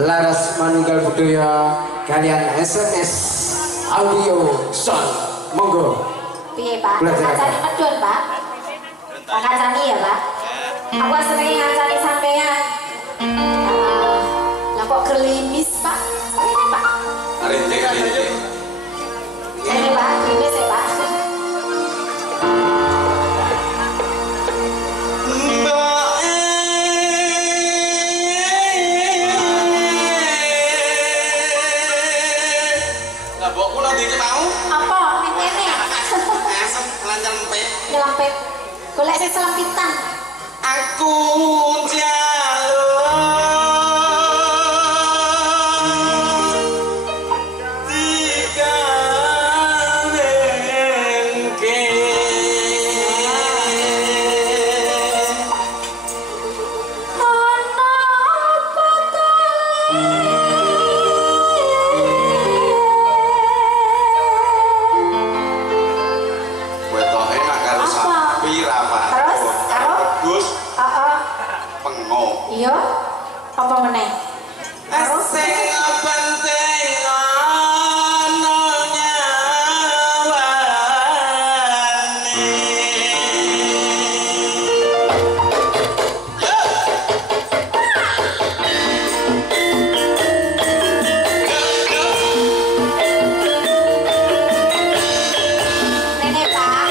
Laras Manunggal Budaya kalian SMS audio sound monggo. Piye Pak? Ngancani medun Pak? Pak ngancani ya Pak? Aku seneng ngancani sampean. Lah kok gerimis Pak? Ini Pak. Rintik. Ini Pak, gerimis ya Pak. Golek sing selampitan. Aku jaluk tiga nengke Ana wetoke nak karo sapi ra apa. Terus karo Gus heeh. pengo. Iya. Apa meneh? Karo Sing penting ana Nenek Pak.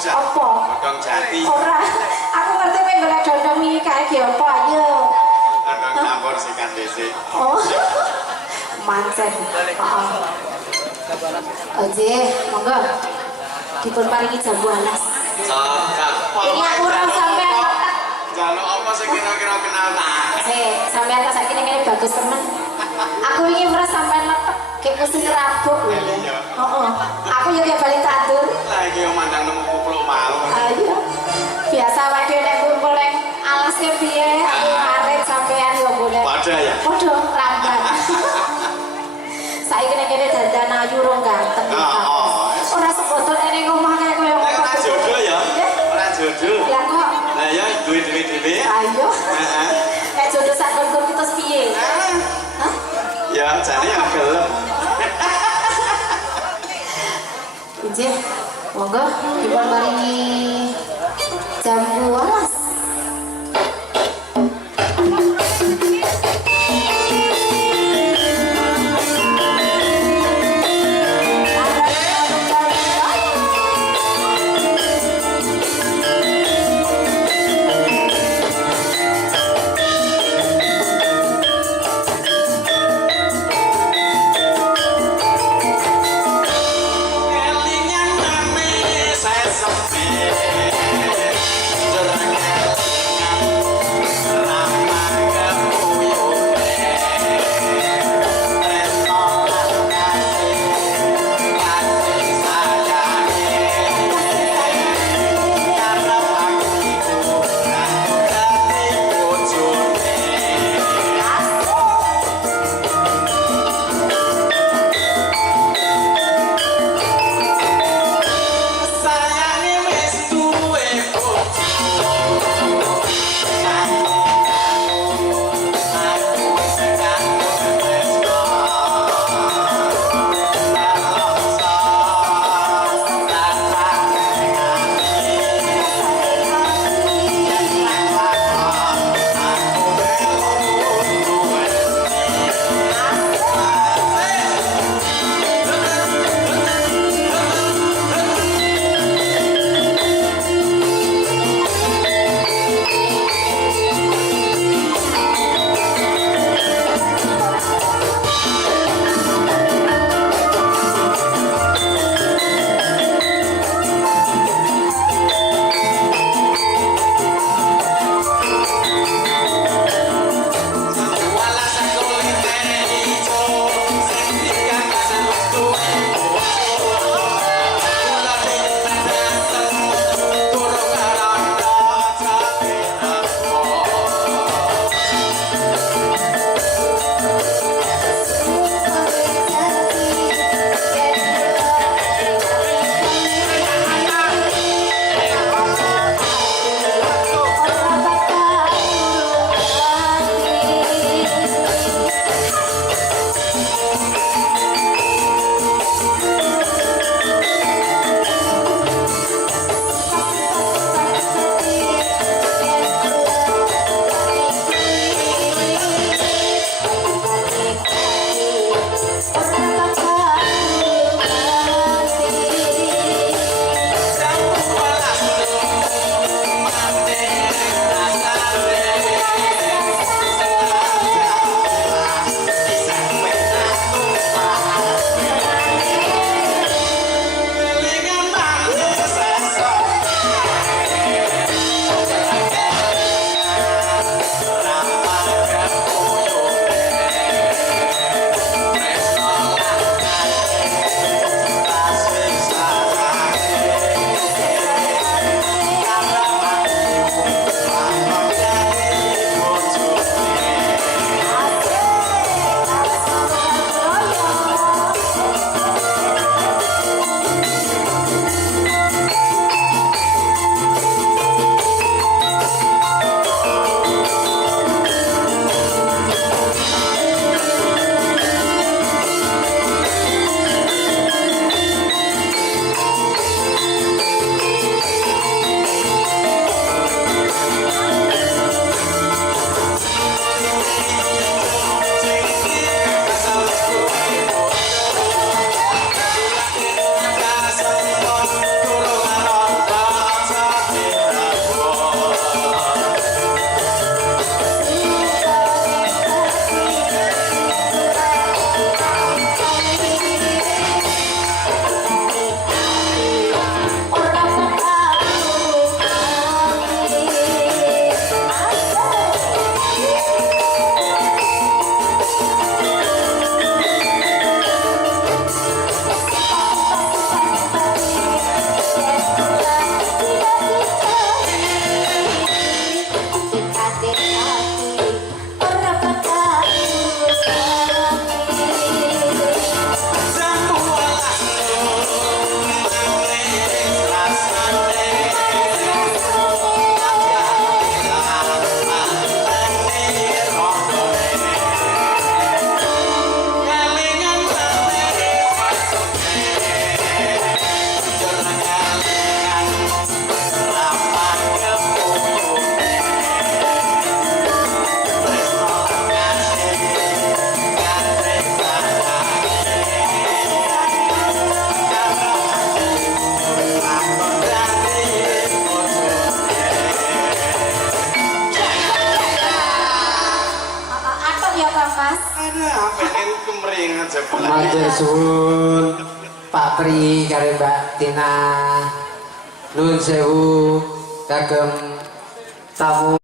Cak? Apa? Godong jati. Ora, aku ngerti kowe golek dodong iki kae ki apa ayo. Godong campur sikat dhisik. Oh. Mancen. Heeh. Oje, monggo. Dipun paringi jambu alas. Cocok. Ini aku ora sampean otak. Jaluk apa sing kira-kira kenal tak? Sampean tak saiki ngene bagus temen. Aku ingin merasa sampean metek kayak pusing rabuk lho. Heeh. Aku yo ya bali tandur. Lah iki yo mandang nemu kupluk mau. Ayo. Biasa wae dhewe nek kumpul ning alasnya piye, aku ngarit sampean yo golek. Padha ya. Padha lambat. Saiki nek kene dandan ayu rong ganteng. Ora sebotol ning omah kae koyo Ora jodoh ya. Ora jodoh. Lah kok. Lah ya duwe dhewe. Ayo. Heeh. Nek jodoh sak kon kita piye? Hah? Ya jane yang gelem. Injih, monggo dipun paringi jambu alas. Kelingan mami saya sepi. Jerang Mas. Aduh, apa ini kemeringan sebelah. Matur suwun Pak Pri karo Mbak Tina. Nuwun sewu kagem tamu